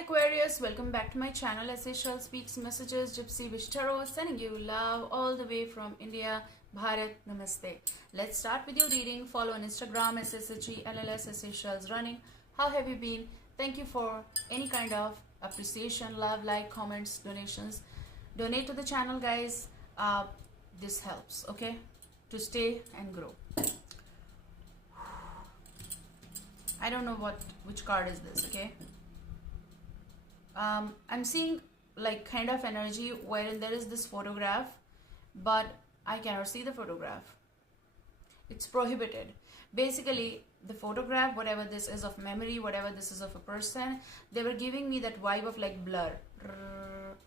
Aquarius, welcome back to my channel. Essential Speaks Messages, Gypsy Wish Tarot, sending you love all the way from India. Bharat, namaste. Let's start with your reading. Follow on Instagram, SSHG, LLS, Essentials Running. How have you been? Thank you for any kind of appreciation, love, like, comments, donations. Donate to the channel, guys. This helps, okay, to stay and grow. I don't know which card is this, okay? I'm seeing like kind of energy wherein there is this photograph, but I cannot see the photograph. It's prohibited. Basically, the photograph, whatever this is of memory, whatever this is of a person, they were giving me that vibe of like blur.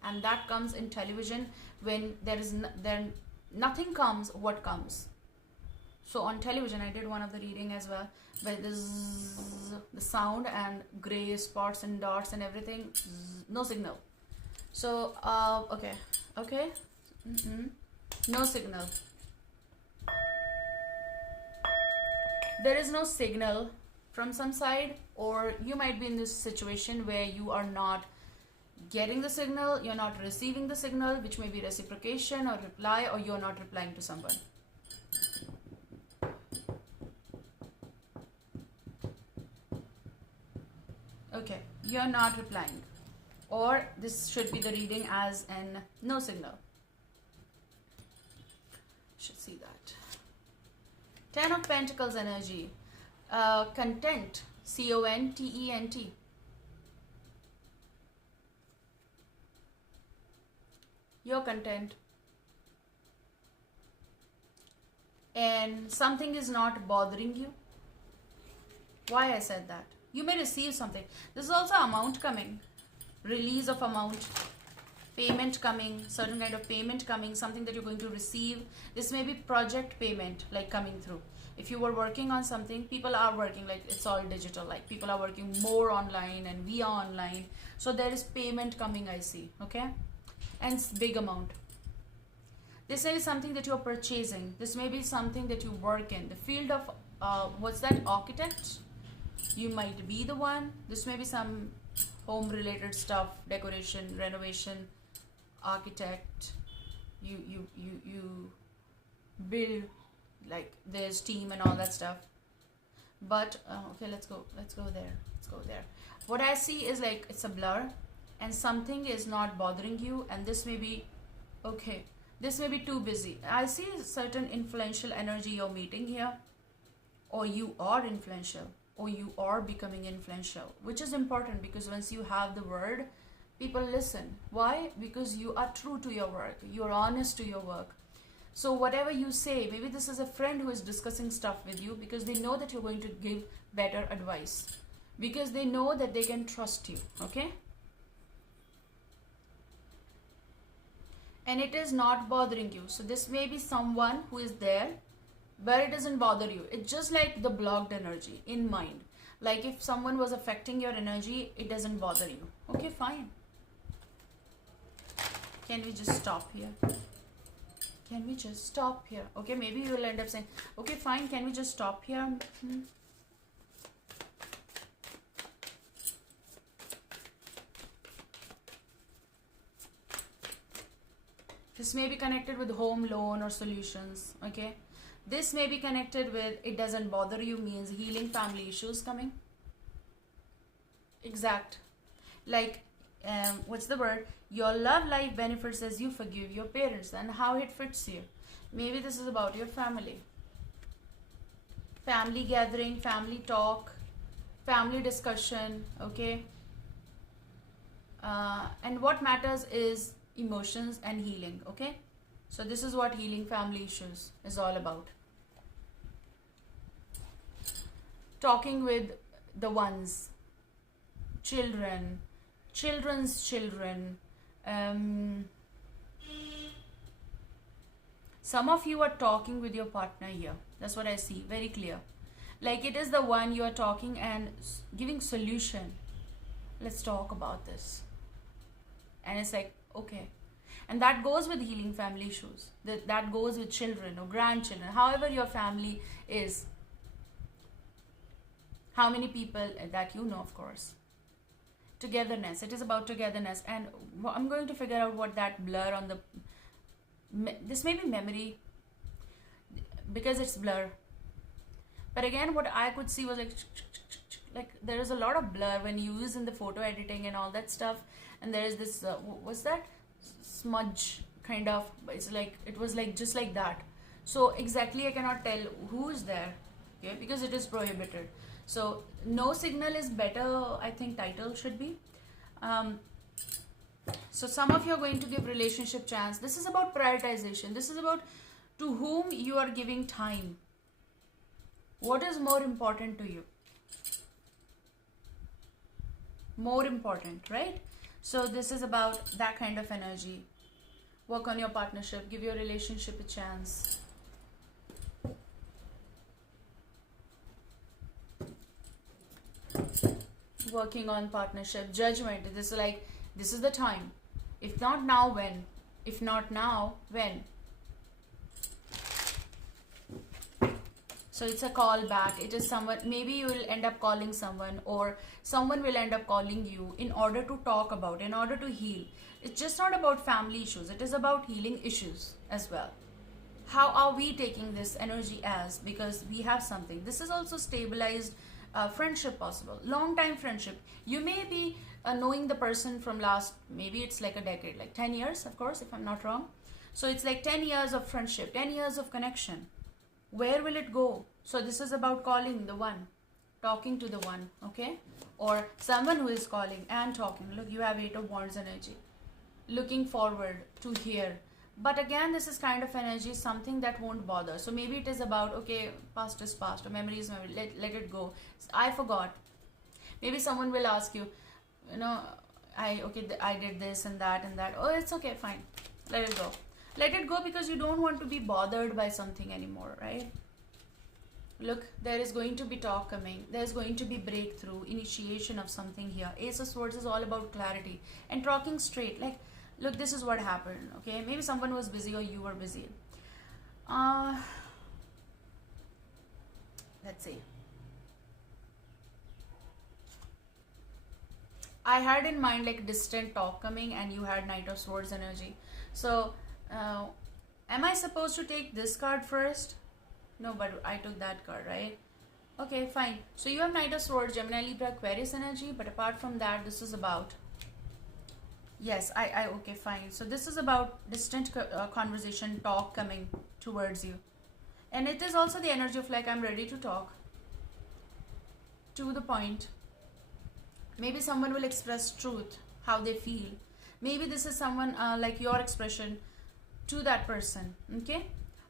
And that comes in television when nothing comes, what comes. So on television, I did one of the reading as well, but the sound and gray spots and dots and everything, no signal. So okay, no signal. There is no signal from some side, or you might be in this situation where you are not getting the signal, you're not receiving the signal, which may be reciprocation or reply, or you're not replying to someone. Okay, you're not replying, or this should be the reading as in no signal. Should see that. 10 of Pentacles energy, content, CONTENT. You're content, and something is not bothering you. Why I said that? You may receive something. This is also amount coming, release of amount, payment coming, certain kind of payment coming, something that you're going to receive. This may be project payment like coming through. If you were working on something, people are working, like it's all digital, like people are working more online and we are online. So there is payment coming, I see, okay? And big amount. This is something that you're purchasing. This may be something that you work in. The field of, what's that, architect? You might be the one. This may be some home related stuff, decoration, renovation, architect. You build, like there's team and all that stuff. But okay, let's go there. What I see is like it's a blur and something is not bothering you, and this may be okay, this may be too busy. I see certain influential energy you're meeting here, or you are influential, or you are becoming influential, which is important because once you have the word, people listen. Why? Because you are true to your work, you're honest to your work. So whatever you say, maybe this is a friend who is discussing stuff with you because they know that you're going to give better advice, because they know that they can trust you, okay? And it is not bothering you. So this may be someone who is there, but it doesn't bother you. It's just like the blocked energy in mind. Like if someone was affecting your energy, it doesn't bother you. Okay, fine. Can we just stop here? Can we just stop here? Okay, maybe you will end up saying, okay, fine, can we just stop here? This may be connected with home loan or solutions, okay? This may be connected with it doesn't bother you, means healing family issues coming. Exact. Like, what's the word? Your love life benefits as you forgive your parents and how it fits you. Maybe this is about your family. Family gathering, family talk, family discussion, okay? And what matters is emotions and healing, okay? So this is what healing family issues is all about. Talking with the ones, children, children's children. Some of you are talking with your partner here. That's what I see, very clear. Like it is the one you are talking and giving solution. Let's talk about this. And it's like, okay. And that goes with healing family issues. That goes with children or grandchildren, however your family is. How many people that you know, of course. togetherness. It is about togetherness, and I'm going to figure out what that blur on the this may be memory because it's blur. But again, what I could see was like there is a lot of blur when you use in the photo editing and all that stuff, and there is this what's that smudge kind of, it's like it was like just like that. So exactly I cannot tell who is there, okay, because it is prohibited. So no signal is better, I think title should be. So some of you are going to give relationship chance. This is about prioritization. This is about to whom you are giving time. What is more important to you? More important, right? So this is about that kind of energy. Work on your partnership. Give your relationship a chance. Working on partnership. Judgment. This is like, this is the time. If not now, when? If not now, when? So it's a call back. It is someone, maybe you will end up calling someone, or someone will end up calling you in order to talk about, in order to heal. It's just not about family issues. It is about healing issues as well. How are we taking this energy as? Because we have something. This is also stabilized friendship possible. Long time friendship. You may be knowing the person from last, maybe it's like a decade, like 10 years, of course, if I'm not wrong. So it's like 10 years of friendship, 10 years of connection. Where will it go? So this is about calling the one, talking to the one, okay? Or someone who is calling and talking. Look, you have 8 of Wands energy. Looking forward to hear. But again, this is kind of energy, something that won't bother. So maybe it is about, okay, past is past, or memory is memory, let it go. I forgot. Maybe someone will ask you, you know, I did this and that and that. Oh, it's okay, fine. Let it go. Let it go, because you don't want to be bothered by something anymore, right? Look, there is going to be talk coming. There's going to be breakthrough, initiation of something here. Ace of Swords is all about clarity and talking straight. Like, look, this is what happened, okay? Maybe someone was busy or you were busy. Let's see. I had in mind like distant talk coming, and you had Knight of Swords energy. So, am I supposed to take this card first? No, but I took that card, right? Okay, fine. So you have Knight of Swords, Gemini, Libra, Aquarius energy. But apart from that, this is about... Yes, okay, fine. So this is about distant conversation, talk coming towards you. And it is also the energy of like, I'm ready to talk. To the point. Maybe someone will express truth, how they feel. Maybe this is someone like your expression to that person, okay?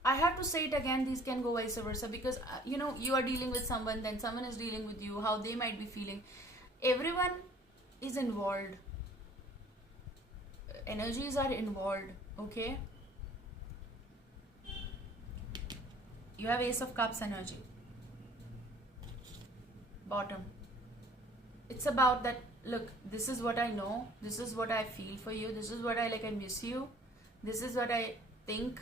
I have to say it again, these can go vice versa, because you know, you are dealing with someone, then someone is dealing with you, how they might be feeling. Everyone is involved. Energies are involved, okay? You have Ace of Cups energy. Bottom. It's about that, look, this is what I know, this is what I feel for you, this is what I like, I miss you, this is what I think.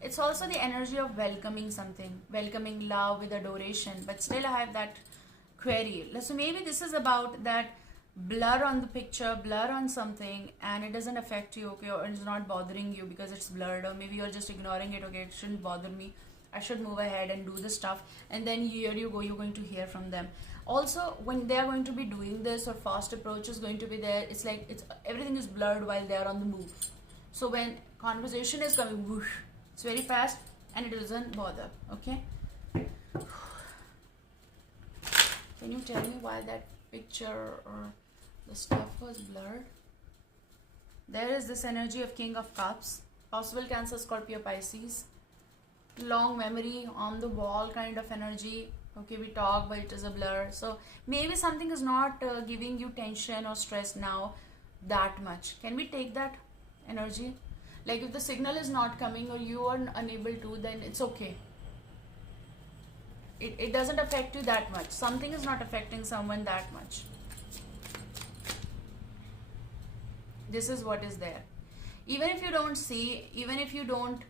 It's also the energy of welcoming something, welcoming love with adoration, but still I have that query. So maybe this is about that blur on the picture, blur on something, and it doesn't affect you, okay, or it's not bothering you because it's blurred, or maybe you're just ignoring it, okay, it shouldn't bother me, I should move ahead and do the stuff, and then here you go, you're going to hear from them. Also, when they are going to be doing this, or fast approach is going to be there, it's like everything is blurred while they are on the move. So when conversation is coming, whoosh, it's very fast and it doesn't bother, okay? Can you tell me why that picture or the stuff was blurred? There is this energy of King of Cups, possible Cancer, Scorpio, Pisces, long memory on the wall kind of energy. Okay, we talk, but it is a blur. So maybe something is not giving you tension or stress now that much. Can we take that energy? Like if the signal is not coming or you are unable to, then it's okay. It doesn't affect you that much. Something is not affecting someone that much. This is what is there. Even if you don't see, even if you don't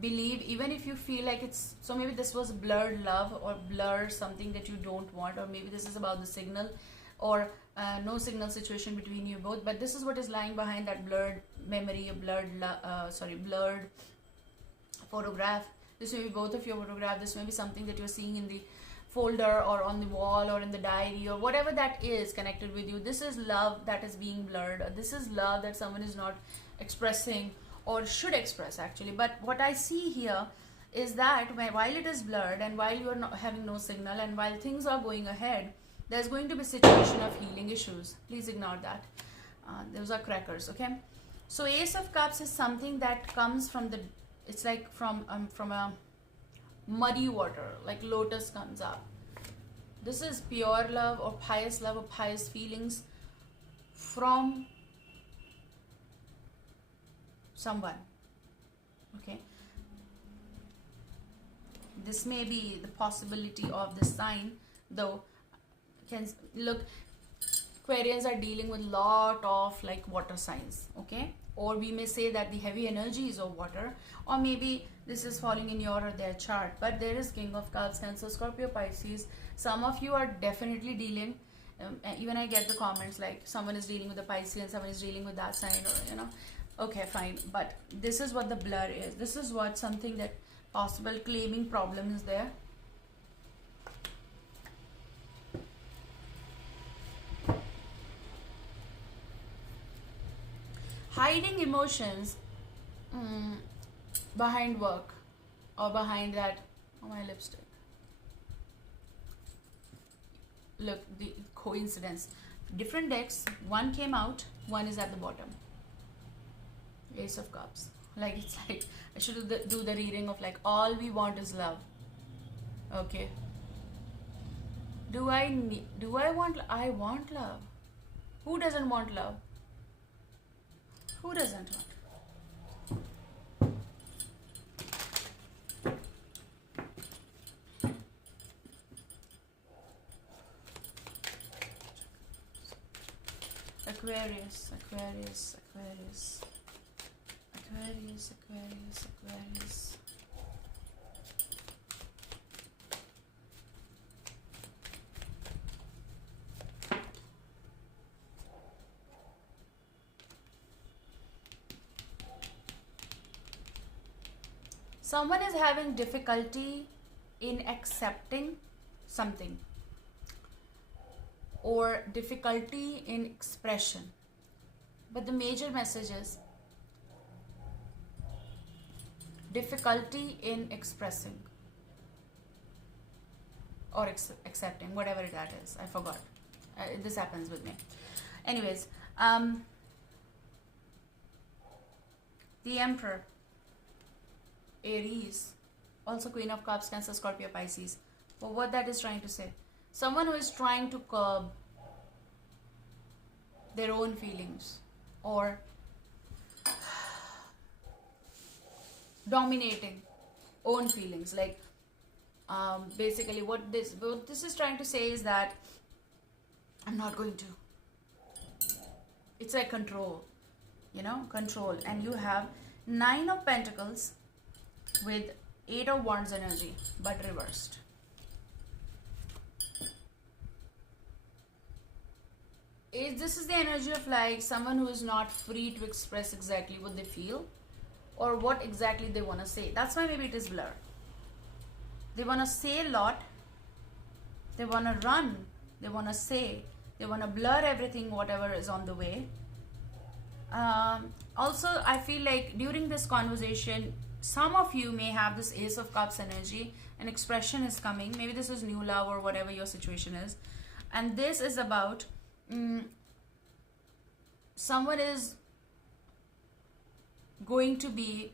believe, even if you feel like it's, so maybe this was blurred love or blur something that you don't want, or maybe this is about the signal, or no signal situation between you both, but this is what is lying behind that blurred memory, a blurred photograph. This may be both of your photograph. This may be something that you're seeing in the folder or on the wall or in the diary or whatever that is connected with you. This is love that is being blurred, or this is love that someone is not expressing or should express actually. But what I see here is that while it is blurred and while you are not having no signal and while things are going ahead, there's going to be a situation of healing issues. Please ignore that. Those are crackers, okay? So Ace of Cups is something that comes from the, it's like from a muddy water, like lotus comes up. This is pure love or pious feelings from someone, okay? This may be the possibility of this sign, though. Can look, Aquarians are dealing with lot of like water signs, okay? Or we may say that the heavy energy is of water, or maybe this is falling in your or their chart. But there is King of Cups, Cancer, Scorpio, Pisces. Some of you are definitely dealing, even I get the comments like someone is dealing with the Pisces and someone is dealing with that sign, or you know, okay, fine. But this is what the blur is. This is what something that possible claiming problem is there. Hiding emotions behind work or behind that, oh, my lipstick. Look, the coincidence. Different decks, one came out, one is at the bottom. Ace of Cups. Like, it's like, I should do the reading of like, all we want is love. Okay. I want love. Who doesn't want love? Who doesn't want? Aquarius, Aquarius, Aquarius, Aquarius, Aquarius, Aquarius. Someone is having difficulty in accepting something or difficulty in expression. But the major message is difficulty in expressing or accepting, whatever that is. I forgot. This happens with me. Anyways, the Emperor, Aries, also Queen of Cups, Cancer, Scorpio, Pisces. For what that is trying to say, someone who is trying to curb their own feelings or dominating own feelings, like basically what this is trying to say is that I'm not going to. It's like control, you know, control. And you have 9 of Pentacles with 8 of Wands energy, but reversed. This is the energy of like someone who is not free to express exactly what they feel or what exactly they want to say. That's why maybe it is blur. They want to say a lot. They want to run. They want to say. They want to blur everything, whatever is on the way. Also, I feel like during this conversation, some of you may have this Ace of Cups energy. An expression is coming. Maybe this is new love or whatever your situation is. And this is about someone is going to be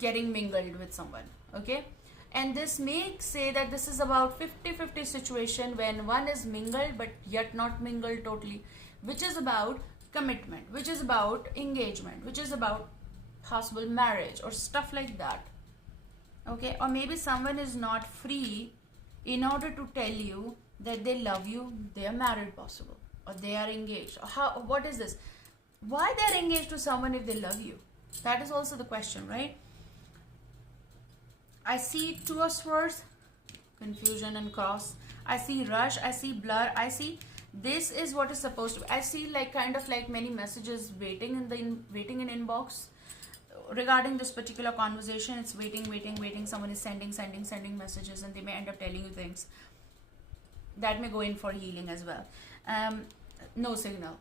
getting mingled with someone, okay? And this may say that this is about 50-50 situation when one is mingled but yet not mingled totally, which is about commitment, which is about engagement, which is about possible marriage or stuff like that, okay? Or maybe someone is not free in order to tell you that they love you, they are married possible, or they are engaged. Or how? What is this? Why they are engaged to someone if they love you? That is also the question, right? I see 2 of Swords, confusion and cross. I see rush, I see blur, I see This is what is supposed to be. I see like kind of like many messages waiting in the waiting in inbox regarding this particular conversation. It's waiting. Someone is sending messages, and they may end up telling you things that may go in for healing as well. No signal.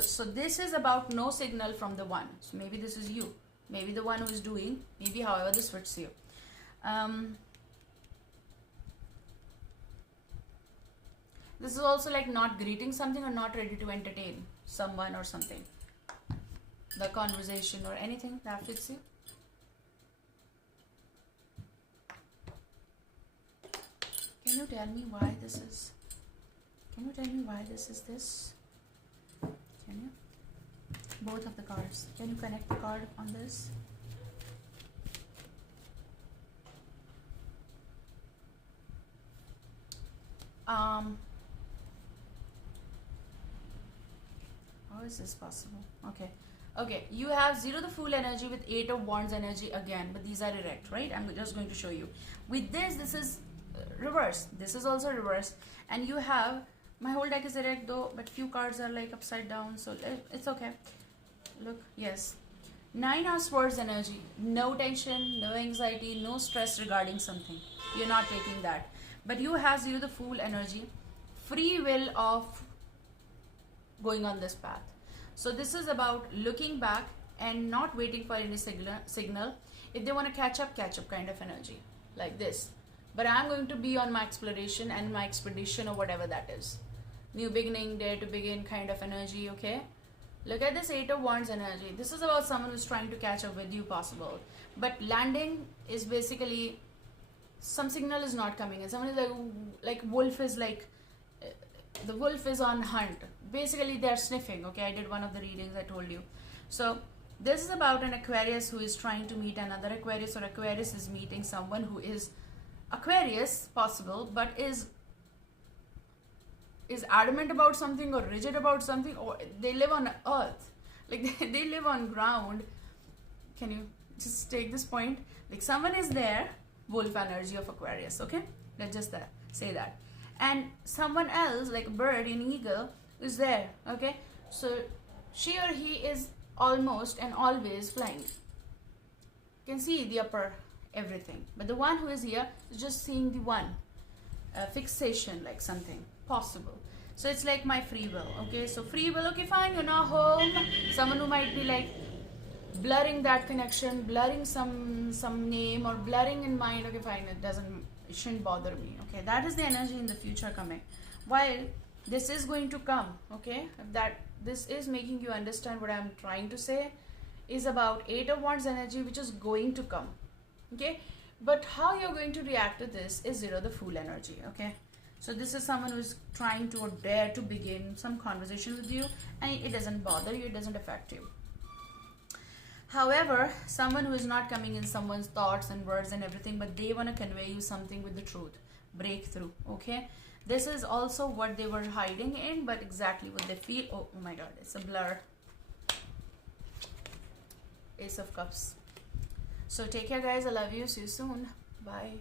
So this is about no signal from the one. So maybe this is you, maybe the one who is doing, maybe however this fits you. This is also like not greeting something or not ready to entertain someone or something, the conversation or anything that fits you. Can you tell me why this is? Can you tell me why this is this? Can you? Both of the cards. Can you connect the card on this? How is this possible? Okay, you have 0 the Fool energy with 8 of Wands energy again, but these are erect, right? I'm just going to show you. With this is reverse. This is also reverse, and you have, my whole deck is erect though, but few cards are like upside down, so it's okay. Look, yes, 9 of Swords energy. No tension, no anxiety, no stress regarding something. You're not taking that. But you have 0 the Fool energy, free will of going on this path. So this is about looking back and not waiting for any signal. If they want to catch up kind of energy, like this. But I'm going to be on my exploration and my expedition or whatever that is. New beginning, dare to begin kind of energy, okay? Look at this 8 of Wands energy. This is about someone who's trying to catch up with you, possible. But landing is basically, some signal is not coming in. Someone is like wolf is like, the wolf is on hunt. Basically they're sniffing, okay? I did one of the readings, I told you. So this is about an Aquarius who is trying to meet another Aquarius, or Aquarius is meeting someone who is Aquarius, possible, but is adamant about something or rigid about something, or they live on earth, like they live on ground. Can you just take this point? Like someone is there, wolf energy of Aquarius, okay? Let's just say that. And someone else, like a bird, an eagle, is there, okay? So she or he is almost and always flying. You can see the upper everything, but the one who is here is just seeing the one fixation, like something possible. So it's like my free will, okay? So free will, okay, fine, you're not home. Someone who might be like blurring that connection, blurring some name, or blurring in mind, okay, fine, it shouldn't bother me, okay? That is the energy in the future coming. While this is going to come, okay? That this is making you understand what I'm trying to say, is about 8 of Wands energy, which is going to come, okay? But how you're going to react to this is 0 the Fool energy, okay? So this is someone who's trying to or dare to begin some conversation with you, and it doesn't bother you, it doesn't affect you. However, someone who is not coming in someone's thoughts and words and everything, but they want to convey you something with the truth, breakthrough, okay? This is also what they were hiding in, but exactly what they feel. Oh my god, it's a blur. Ace of Cups. So take care guys, I love you, see you soon, bye.